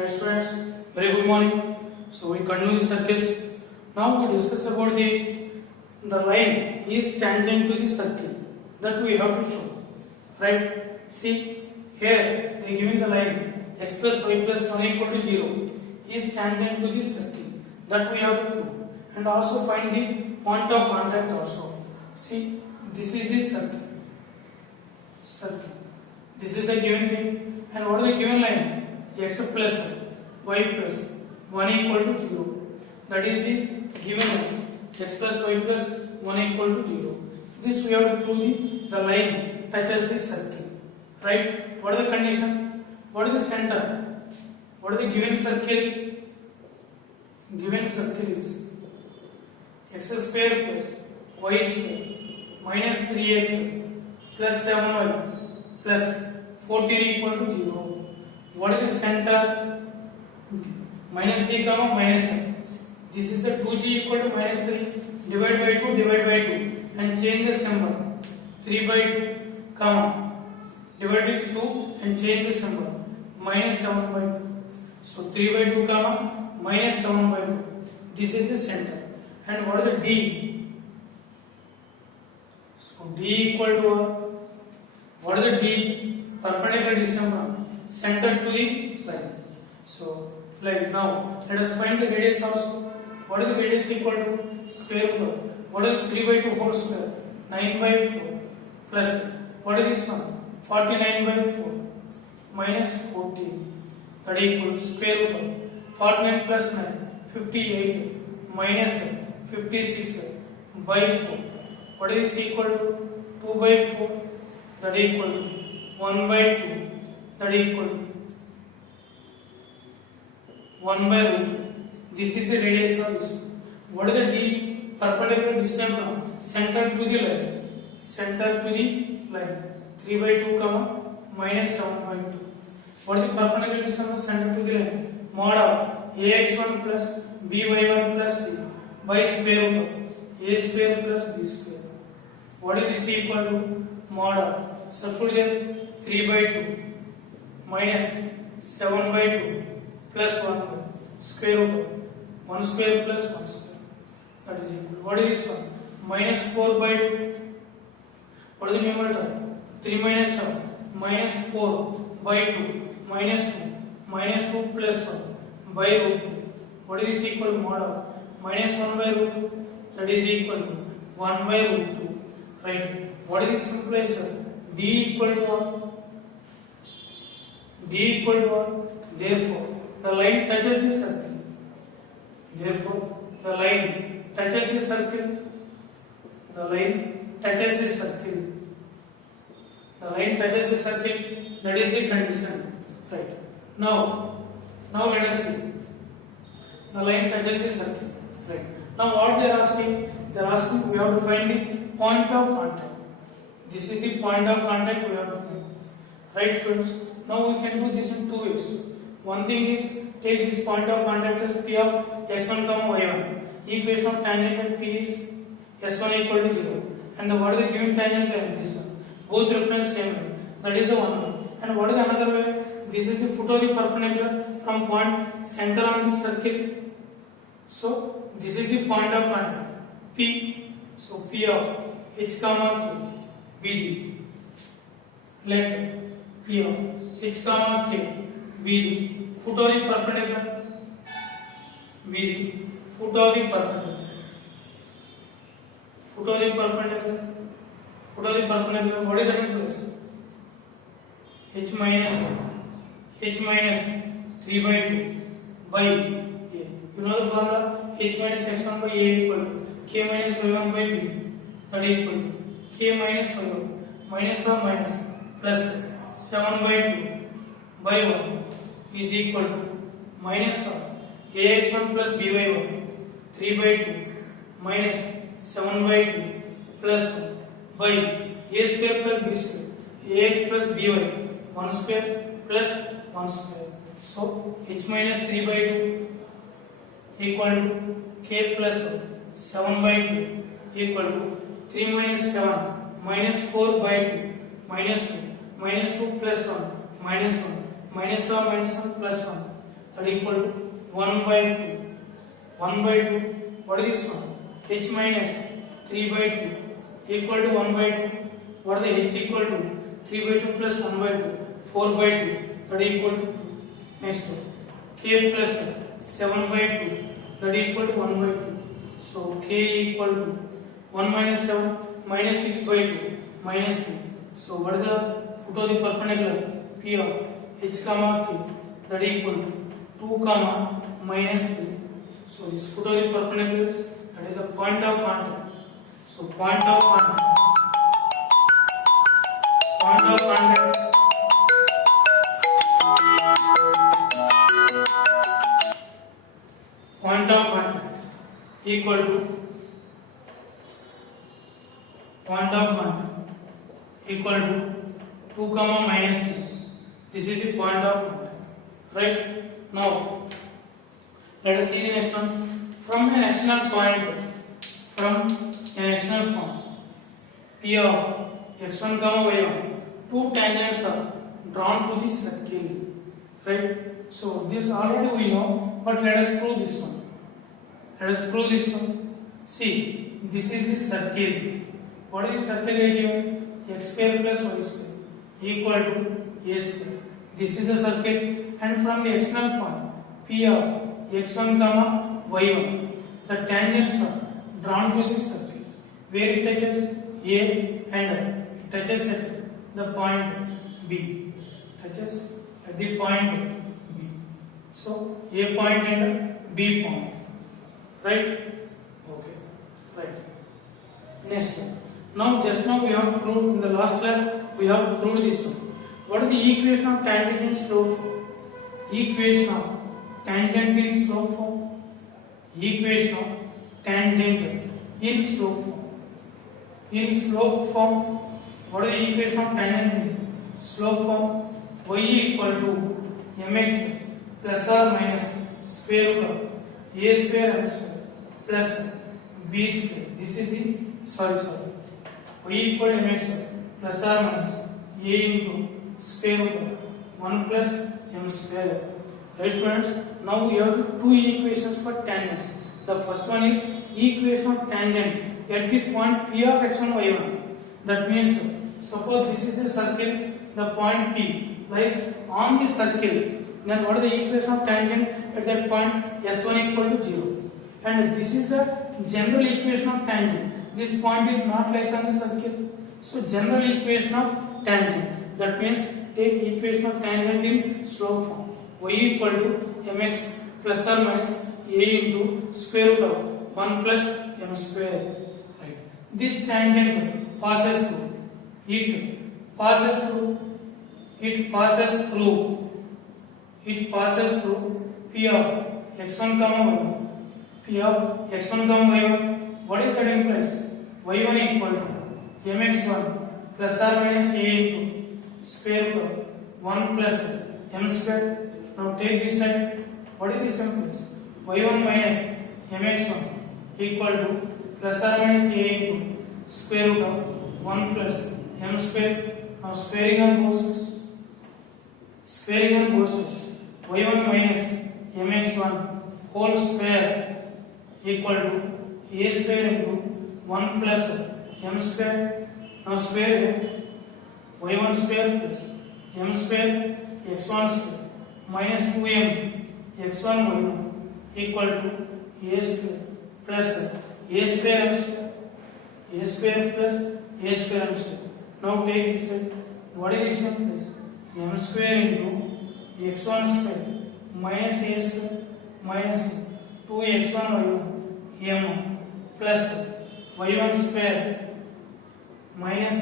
Right students, very good morning. So we continue the circles. Now we discuss about the line is tangent to the circle that we have to show. Right? See here they given the line x plus y plus 1 equal to 0 is tangent to the circle that we have to prove, and also find the point of contact also. See, this is the circle. This is the given thing, and what is the given line? X plus y plus 1 equal to 0. That is the given line. X plus y plus 1 equal to 0. This we have to prove the line touches the circle. Right? What is the condition? What is the center? What is the given circle? Given circle is x square plus y square minus 3x plus 7y plus 14 equal to 0. What is the center? Minus 3 comma minus 1. This is the 2g equal to minus 3. Divide by 2 and change the symbol. 3 by 2 comma divide with 2 and change the symbol. Minus 7 by 2. So 3 by 2 comma minus 7 by 2. This is the center. And what is the d? So d equal to what is the d? Perpendicular distance from center to the line. So like now let us find the radius also. What is the radius equal to? Square root of what is 3 by 2 whole square? 9 by 4 plus what is this one? 49 by 4 minus 14. That equal to square root of 49 plus 9 58 minus 56 by 4. What is this equal to? 2 by 4. That equal to 1 by 2. That equal to 1 by root. This is the radius of this. What is the d? Perpendicular distance from center to the line. Center to the line. 3 by 2 comma minus 7 by 2. What is the perpendicular distance from center to the line? Mod of ax1 plus by1 plus c by square root of a square plus b square. What is this equal to? Mod of substitute 3 by 2 minus 7 by 2 plus 1 by square root of 1 square plus 1 square. That is equal. What is this one? Minus 4 by 2. What is the numerator? 3 minus 7 minus 4 by 2 minus 2 plus 1 by root 2. What is this equal to? Mod of minus 1 by root 2. That is equal to 1 by root 2. Right? What is this implies? D equal to what? D equal to what? Therefore, the line touches the circle. Therefore, the line touches the circle. The line touches the circle. The line touches the circle. That is the condition. Right. Now let us see. The line touches the circle. Right. Now what they are asking? They are asking we have to find the point of contact. This is the point of contact we have to find. Right, students? Now we can do this in two ways. One thing is take this point of contact as p of x1 comma y1. Equation of tangent at p is s1 equal to 0. And what is the given tangent line? This one. Both represent same line. That is the one way. And what is the another way? This is the foot of the perpendicular from point center on the circle. So this is the point of contact p. So p of h comma k be the let p of h comma k be the foot of the perpendicular. Be the foot of the perpendicular. Foot of the perpendicular. Foot of the perpendicular. What is that in place? H minus 3 by 2 by a. You know the formula? H minus x1 by a equal to k minus y1 by b. That is equal to k minus y1 minus 1 minus plus 7 by 2 by 1 is equal to minus of ax1 plus by1 3 by 2 minus 7 by 2 plus 1 by a square plus b square ax plus by 1 square plus 1 square. So h minus 3 by 2 equal to k plus 7 by 2 equal to 3 minus 7 minus 4 by 2 minus 2 plus 1 minus 1 minus 1 minus 1 plus 1 that equal to 1 by 2. 1 by 2, what is this one? H minus 3 by 2 equal to 1 by 2. What is the H equal to? 3 by 2 plus 1 by 2, 4 by 2, that equal to 2. Next one, K plus 7 by 2, that equal to 1 by 2. So K equal to 1 minus 7 minus 6 by 2 minus 2. So what is the foot of the perpendicular? P of H comma K, that equal to 2 comma minus 3. So this foot of the perpendicular is, that is the point of contact. So point of contact. Point of contact. Point of contact equal to point of contact equal to 2 comma minus 3. This is the point of contact, right? Now let us see the next one. From an external point, P of x1 comma y1, two tangents are drawn to the circle, right? So this already we know, but let us prove this one. See, this is the circle. What is the circle given? X square plus y square equal to a square. This is the circle, and from the external point P of x1 comma y1, the tangents are drawn to the circle where it touches A and it touches at the point B. Touches at the point B. So A point and B point. Right? Okay. Right. Next one. Just now we have proved, in the last class we have proved this one. What is the equation of tangent in slope form? Equation of tangent in slope form. Equation of tangent in slope form. In slope form, what is the equation of tangent in slope form? Y equal to mx plus or minus square root of a square m square plus b square. This is the y equal to mx plus or minus a into square root of 1 plus m square. Right, students? Now we have the two equations for tangents. The first one is equation of tangent at the point P of x1 y1. That means, suppose this is the circle, the point P lies on the circle. Then what is the equation of tangent at that point? S1 equal to 0. And this is the general equation of tangent. This point is not lies on the circle. So general equation of tangent. That means take equation of tangent in slope form. Y equal to mx plus or minus a into square root of 1 plus m square. Right. This tangent passes through. It passes through P of x1 comma y1. P of x1 comma y1. What is that implies? Y1 equal to mx1 plus or minus a into square root of 1 plus m square. Now take this side. What is this implies? Y1 minus mx1 equal to plus or minus a into square root of 1 plus m square. Now squaring on both sides. Y1 minus mx1 whole square equal to a square into 1 plus m square. Now square y1 square plus m square x1 square minus 2m x1 y1 equal to a square plus a square m square. A square plus a square m square. Now take this side. What is this one plus m square into x1 square minus a square minus 2x1 y1 m plus y1 square minus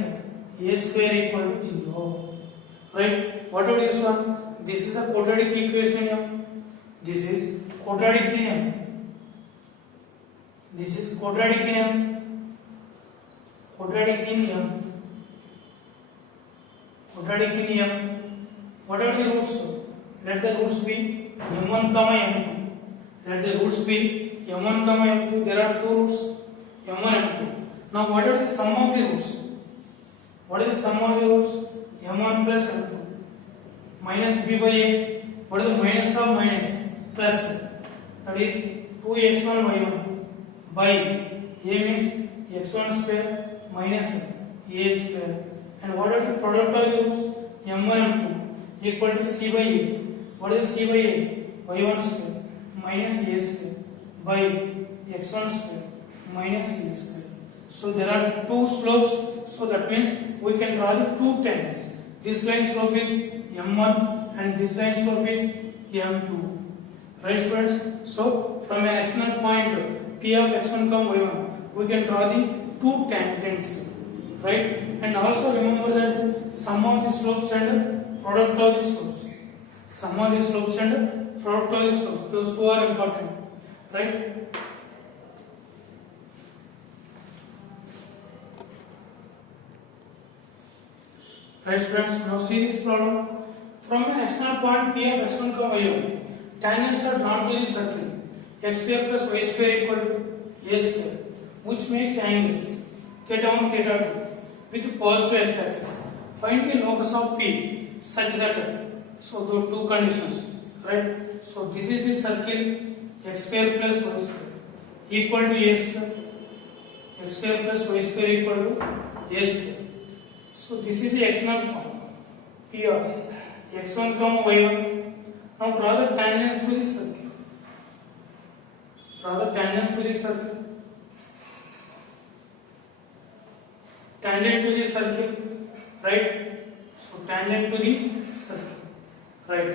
a square equal to 0. Right? What about this one? This is the quadratic equation m. This is quadratic in m. What are the roots? Let the roots be m1 comma m2. There are two roots, m1 and m2. Now what are the sum of the roots? m1 plus m2 minus b by a. What is the minus of minus? plus that is 2x1 y1 by a means x1 square minus a square, and what are the product of the roots? m1 m2 equal to c by a. What is c by a? y1 square minus a square by x1 square minus a square. So there are two slopes, so that means we can draw the two tangents. This line slope is m1 and this line slope is m2. Right friends? So from an external point P of x1 comma y1 we can draw the two tangents. Right? And also remember that sum of the slopes and product of the slopes. Sum of the slopes and product of the slopes. Those two are important. Right? Right friends, now see this problem. From an external point P of x1 comma y1, tangents are drawn to the circle x square plus y square equal to a square, which makes angles theta 1 theta 2 with positive x axis. Find the locus of P such that, so those two conditions, right? So this is the circle x square plus y square equal to a square, x square plus y square equal to a square. So this is the external point P of x1 comma y1. Now draw the tangents to this circle. Draw the tangents to this circle. Tangent to the circle, right? So tangent to the circle, right?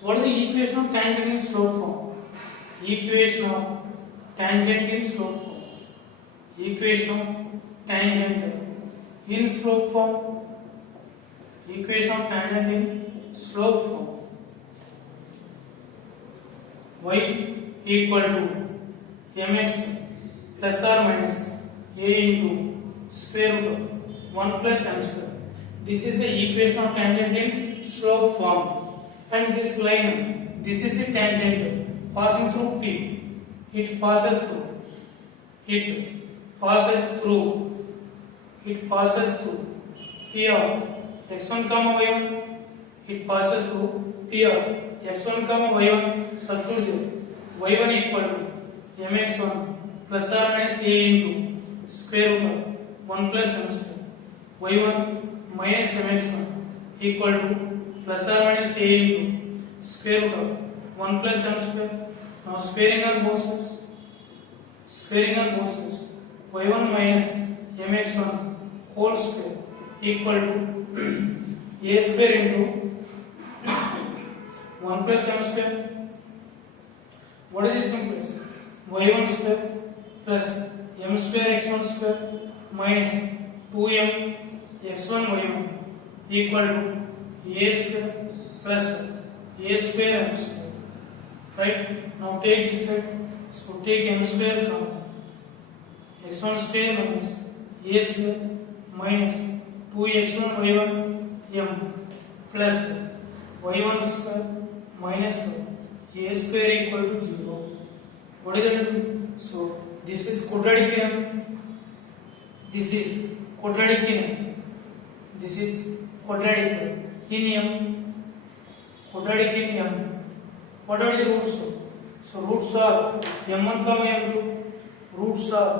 What is the equation of tangent in slope form? Equation of tangent in slope form. Equation of tangent in slope form. Equation of tangent in slope form. Y equal to mx plus or minus a into square root of 1 plus m square. This is the equation of tangent in slope form. And this line, this is the tangent passing through P. It passes through P of x1 comma y1. It passes through P of x1 comma y1. Substitute there. y1 equal to mx1 plus or minus a into square root of 1 plus m square. y1 minus mx1 equal to plus or minus a into square root of 1 plus m square. Now squaring on both sides. y1 minus mx1 whole square equal to a square into 1 plus m square. What is this implies? y1 square plus m square x1 square minus 2m x1 y1 equal to a square plus a square m square. Right? Now take this side. So take m square comma x1 square minus a square minus 2x1 y1 m plus y1 square minus a square equal to 0. What is that? So this is quadratic in m. This is quadratic in m. This is quadratic in m. Quadratic in m. What are the roots? So roots are m1 comma m2. Roots are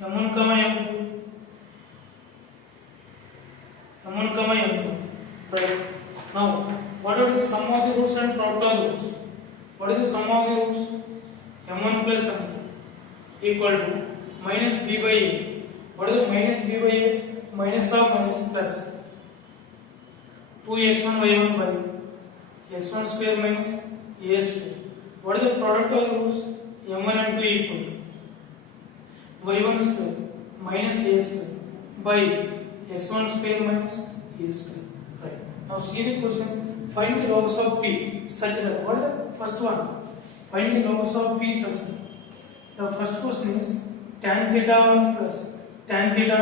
m1 comma m2. m1 comma m2. Right. Now, what are the sum of the roots and product of the roots? What is the sum of the roots? m1 plus m2 equal to minus b by a. What is the minus b by a? Minus of minus plus 2x1 y1 by x1 square minus a square. What is the product of the roots? m1 and 2 equal to y1 square minus a square by x1 square minus a square. Right. Now see the question. Find the locus of P such that. What is the first one? Find the locus of P such that. The first question is tan theta 1 plus tan theta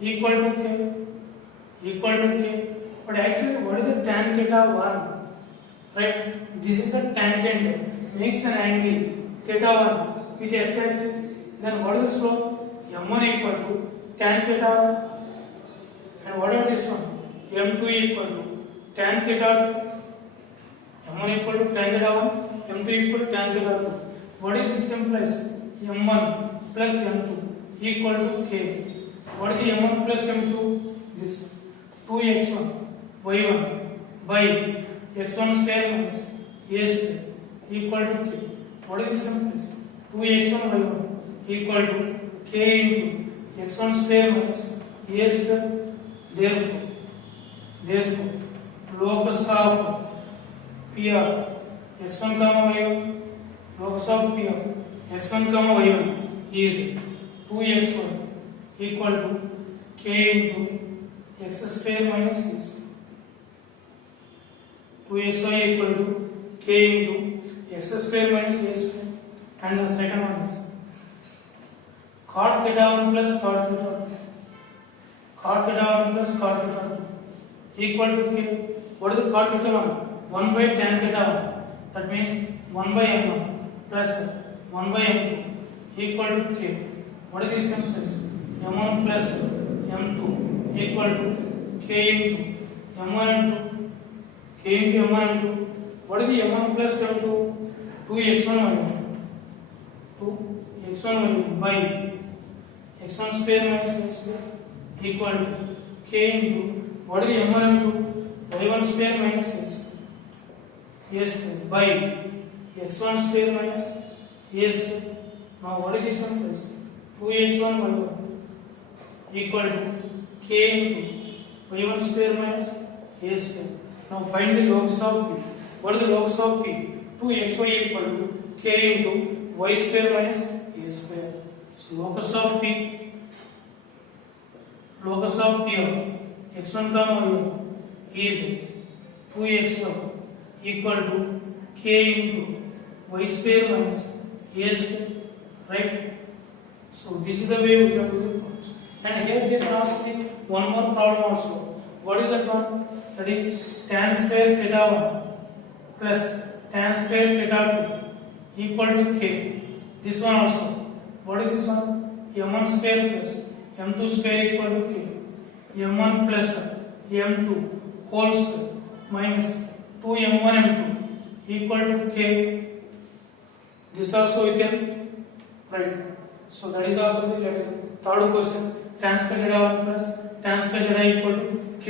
2 equal to k. But actually, what is the tan theta 1? Right? This is the tangent makes an angle theta 1 with x axis. Then what is the slope? m1 equal to tan theta 1. And what are this one? m2 equal to tan theta 2. m1 equal to tan theta 1, m2 equal to tan theta 2. What is this implies? m1 plus m2 equal to k. What is the m1 plus m2? This 2x1 y1 by x1 square minus a square equal to k. What is this implies? 2x1 y1 equal to k into x1 square minus a square. Therefore locus of p of x1 comma y1, locus of p of x1 comma y1 is 2x1 equal to k into x square minus a square. 2xy equal to k into x square minus a square. And the second one is cot theta 1 plus cot theta 2. Cot theta 1 plus cot theta 2 equal to k. What is the cot theta 1? 1 by tan theta 1. That means 1 by m1 plus 1 by m2 equal to k. What is this implies? m1 plus m2 equal to k into m1 into k into m1 into. What is the m1 plus m2? 2x1 y1. 2x1 y1 by x1 square minus a square equal to k into. What is the m1 into y1 square minus a square by x1 square minus a square. Now what is this implies? 2x1 y1 equal to k into y1 square minus a square. Now find the locus of p. What is the locus of p? 2xy equal to k into y square minus a square. So locus of p of x1 comma y1 is 2x1 equal to k into y square minus a square, right? So this is the way we can do the problems. And here they can ask the one more problem also. What is that one? That is tan square theta 1 plus tan square theta 2 equal to k. This one also. What is this one? m1 square plus m2 square equal to k. m1 plus m2 whole square minus 2m1 m2 equal to k. This also we can write. So that is also the letter. Third question. Tan square theta 1 plus tan square theta equal to k.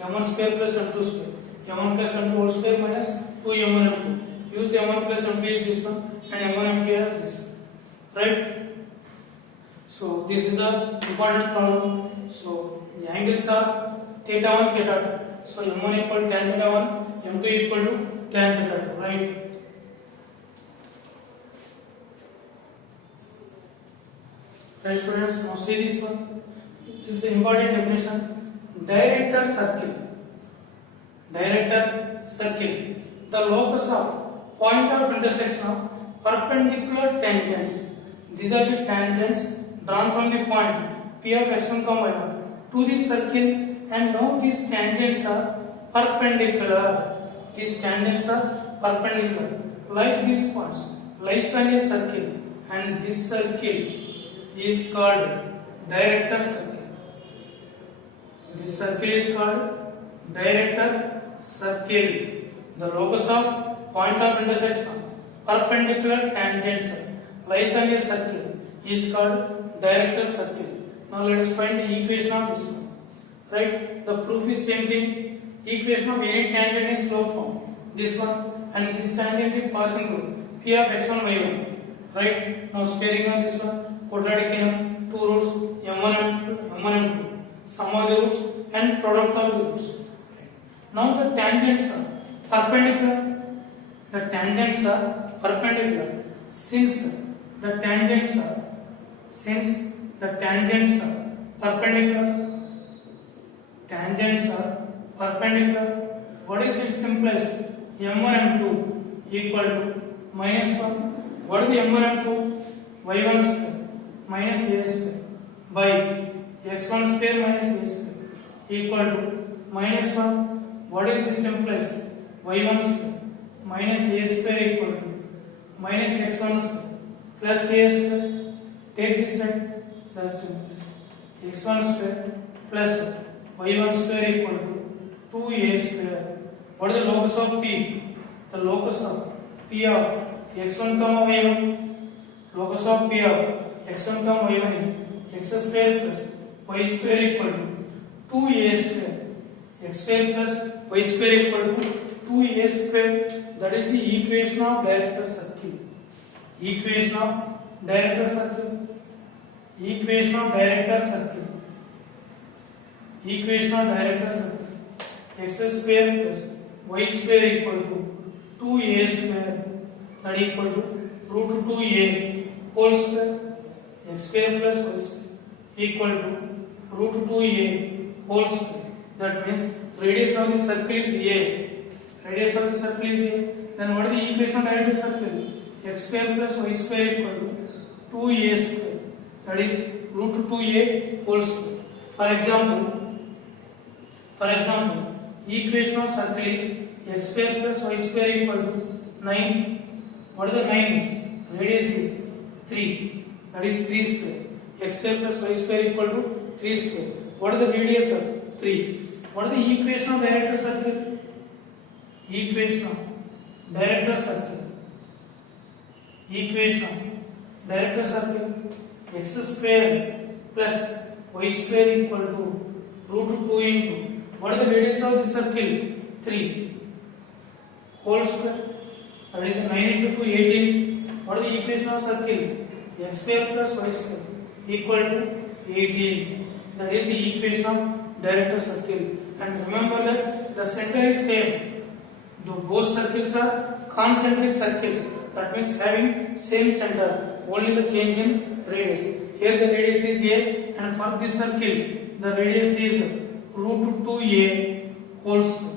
m1 square plus m2 square. m1 plus m2 whole square minus 2m1 m2. Use the m1 plus m2 is this one and m1 m2 as this one. Right? So this is the important problem. So the angles are theta 1, theta 2. So m1 equal to tan theta 1, m2 equal to tan theta 2. Right? Right, students, now see this one. This is the important definition. Director circle. The locus of point of intersection of perpendicular tangents. These are the tangents drawn from the point P of x1, y1 to the circle, and now these tangents are perpendicular. Like these points lies on a circle, and this circle is called director circle. This circle is called director circle. The locus of point of intersection perpendicular tangents lies on a circle is called director circle. Now let us find the equation of this one. Right? The proof is same thing. Equation of any tangent is flow form. This one and this tangent is passing through P of x1, y1. Right? Now sparing on this one. Quadratic in two roots m1 and m2. Sum of the roots and product of the roots. Now the tangents are perpendicular. Since the tangents are perpendicular, what is it simplest? m1 m2 equal to minus 1. What is the m1 m2? y1 square minus a square by x1 square minus a square equal to minus 1. What is the simplest? y1 square minus a square equal to minus x1 square plus a square. Take this side, that's x1 square plus y1 square equal to 2a square. What is the locus of p? the locus of P of x1 comma y1, locus of P of x1 comma y1 is x square plus y square equal to 2a square. X square plus y square equal to 2a square. That is the equation of director circle. Equation of director circle. Equation of director circle. Equation of director circle. X square plus y square equal to 2a square. That equal to root 2a whole square. X square plus y square equal to root 2a whole square. That means radius of the circle is a. Radius of the circle is a. Then what is the equation of director circle? X square plus y square equal to 2a square. That is root 2a whole square. For example, equation of circle is x square plus y square equal to 9. What is the 9? Radius is 3. That is 3 square. X square plus y square equal to 3 square. What is the radius of 3? What is the equation of director circle? Equation of director circle. Equation of director circle. X square plus y square equal to root 2 into what is the radius of the circle? 3 whole square. That is 9 into 2 18. What is the equation of circle? X square plus y square equal to 18. That is the equation of director circle. And remember that the center is same. Though both circles are concentric circles, that means having same center, only the change in radius. Here the radius is a, and for this circle the radius is root 2a whole square.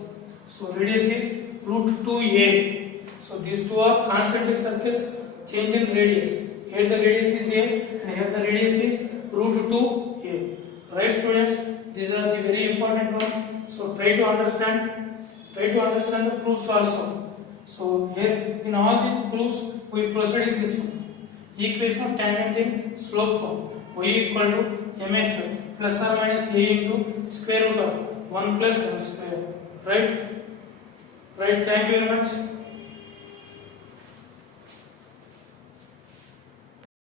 So radius is root 2a. So these two are concentric circles, change in radius. Here the radius is a, and here the radius is root 2a. Right, students? These are the very important one. So try to understand the proofs also. So here in all the proofs we proceed in this one. Equation of tangent in slope form. Y equal to mx plus or minus a into square root of 1 plus m square. Right? Thank you very much.